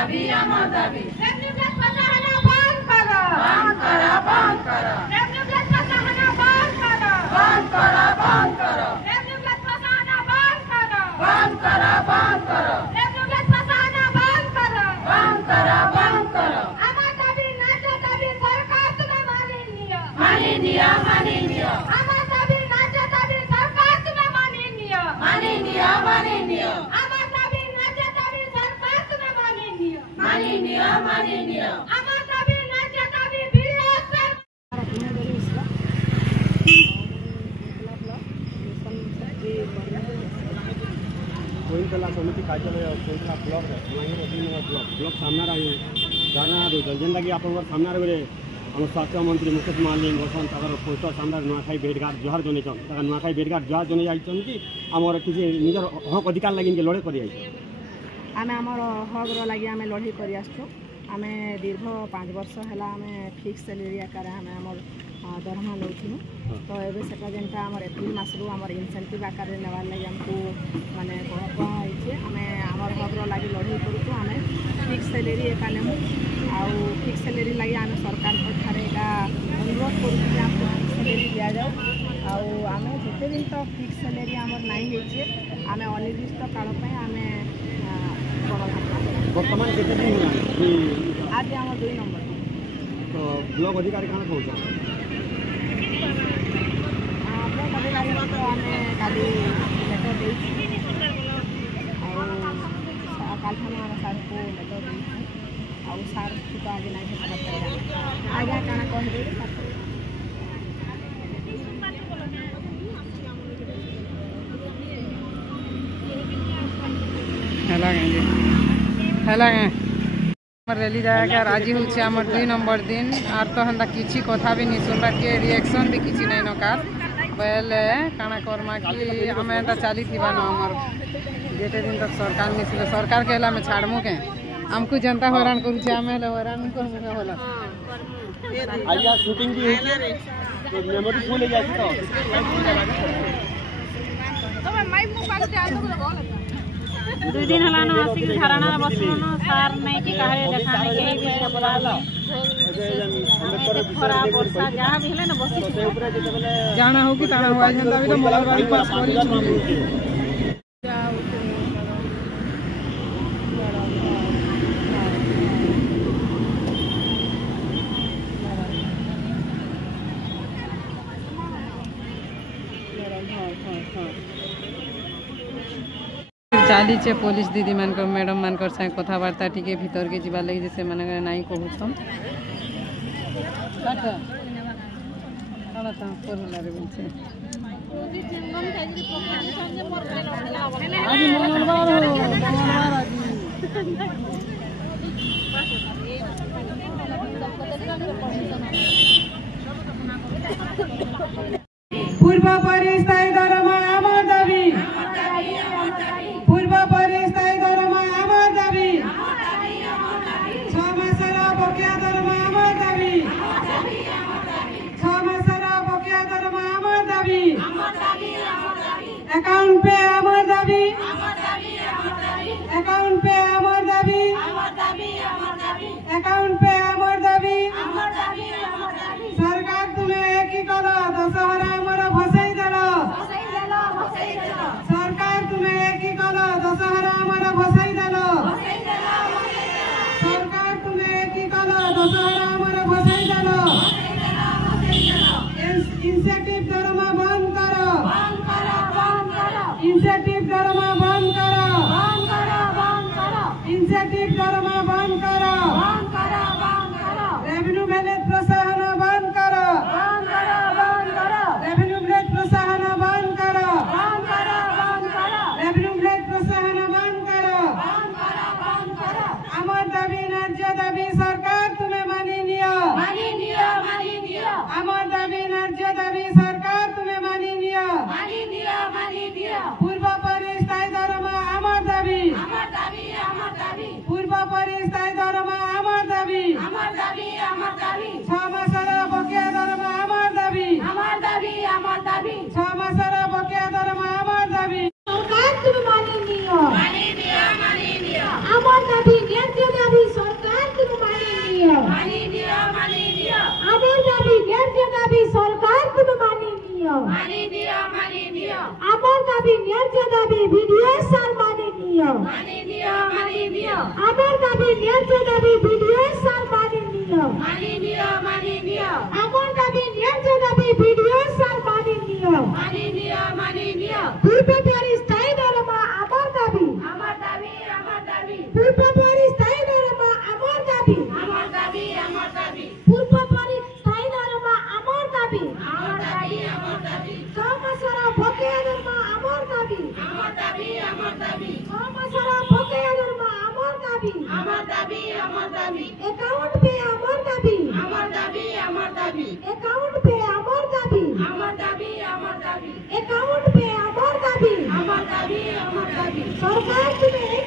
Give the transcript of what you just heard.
দাবি আমার দাবি রেমনিব্লেড প্রশাসন বন্ধ করো বন্ধ করো বন্ধ করো রেমনিব্লেড প্রশাসন বন্ধ করো বন্ধ করো বন্ধ করো রেমনিব্লেড প্রশাসন বন্ধ করো বন্ধ করো বন্ধ করো রেমনিব্লেড প্রশাসন বন্ধ করো বন্ধ করো বন্ধ করো আমার দাবি ন্যায্য দাবি সরকার তুমি মানিয়ে নিও মানি নিও মানি নিও আমার দাবি ন্যায্য দাবি সরকার তুমি মানিয়ে নিও মানি নিও মানি নিও আমার দাবি ন্যায্য দাবি সরকার তুমি মানিয়ে নিও মানি নিও মানি নিও আমার দাবি ন্যায্য দাবি বিএসএফ कोईतला समिति कार्यालय कोईतला ब्लॉक है ब्लॉक सामने रही जाना जेनटा कि आप सामने रही आम स्वास्थ्य मंत्री मुकेश महालिंग बसन तर पोस्टर सामने नुआखाई भेटघाट जुहार जनईन नुआखाई भेटघाट जुहार जन जाइए आमर किसी निजर हक अधिकार लगे लड़े कर आम आमर हक लगे आम लड़े कर आम दीर्घ 5 वर्ष है आम फिक्स सैलरी आकार आम दरमा नौ तो ये जेनटा आम एप्रिल मसरू आम इनसेंटिव आकार नेवार लगे आमको माने कहे आम आमर हक लगे लड़े करूँ आम फिक्स सैलरी एका नेमु आउ फिक्स सैलरी लगे आम सरकार एका अनुरोध करूँ आमको फिक्स सैलरी दि जाऊ आम जिते दिन तो फिक्स सैलरी आमर नहीं होइए आम अनिर्दिष्ट काल आम बर्तमान केते दिन आज आम 2 नंबर तो ब्लॉक अधिकारी कहाँ कौन ब्लॉक अधिकारी तो आम काली लेटर दे काल आम सार को लेटर दे सार तो आज नहीं आज्ञा काଣା कहबे रैली जाएगा राजी हूँ आम 2 नंबर दिन आर तो हंदा किसी कथा भी नहीं सुनवा के रिएक्शन भी किसी नहीं नकार बोले काना करमा कि आम एंता चली थी आमर जेते दिन तक सरकार नहीं सरकार के में छाड़मु के आमको जनता हैरान करुचे आम हैरान करमु के होला आज शूटिंग भी होती तो मेमोरी फुल हो जाती तो मैं माइक मोबाइल से आलो बोल 2 दिन हला न आसी धारणा बसलो न सार नहीं कि काहे देखाने के भी बोलालो खरा वर्षा जहाँ भी हेले न बसी जाना हो कि ताना हो आज भी तो मंगलवार पास करी चलीचे पुलिस दीदी मान मैडम मान संग कथबार्ता टी भीतर के जीवार लगे से मैंने नहीं कहूँ पूर्व परिस्थायी दरमा आमार दाबी पूर्व परिस्थायी दरमा आमार दाबी 6 मासर बकेया दरमा आमार दाबी 6 मासर बकेया दरमा आमार दाबी अकाउंट पे आमार दाबी अकाउंट पे आमार दाबी अकाउंट पे आमार दाबी सरकार तुम्हें एक ही करो दशहरा आमर भसाई देल सरकार तुम्हें एक ही करो दशहरा आमर भसाई देल सरकार तुम्हें एक ही करो दशहरा आमर भसाई देल इंसेंटिव दरमा बंद करो इंसेंटिव दरमा बंद करो इंसेंटिव दरमा बंद करो रेवेन्यू मैनेज प्रोत्साहन बंद करो रेवेन्यू मैनेज प्रोत्साहन बंद करो रेवेन्यू मैनेज प्रोत्साहन बंद करो आमर दाबी न्याय्य दाबी सरकार तुम्हें मानी नियो आमर दाबी न्याय्य दाबी सरकार तुम्हें मानी नियो पूर्व परिस्थायी दरमा आमर दाबी पूर्व परिस्थायी दरमा आमर दाबी 6 मासर बकेया दरमा आमर दाबी 6 मासर बकेया दरमा आमर दाबी सरकार तुम्हें मानी नियो आमर दाबी न्याय्य दाबी सरकार तुम मानी नियो आमर दाबी न्याय दाबी वीडियो सार मानी नियो आमर दाबी न्याय दाबी वीडियो सार मानी नियो आमर दाबी न्याय दाबी वीडियो सार मानी नियो पूर्वपरी स्थायी दरमा आमर दाबी पूर्वपरी स्थायी दरमा आमर दाबी पूर्वपरी स्थायी दरमा आमर दाबी 6 মাসের বকেয়া দরমা আমর দাবি 6 মাসের বকেয়া দরমা আমর দাবি অ্যাকাউন্ট পে আমর দাবি অ্যাকাউন্ট পে আমর দাবি অ্যাকাউন্ট পে আমর দাবি সরকার তুমি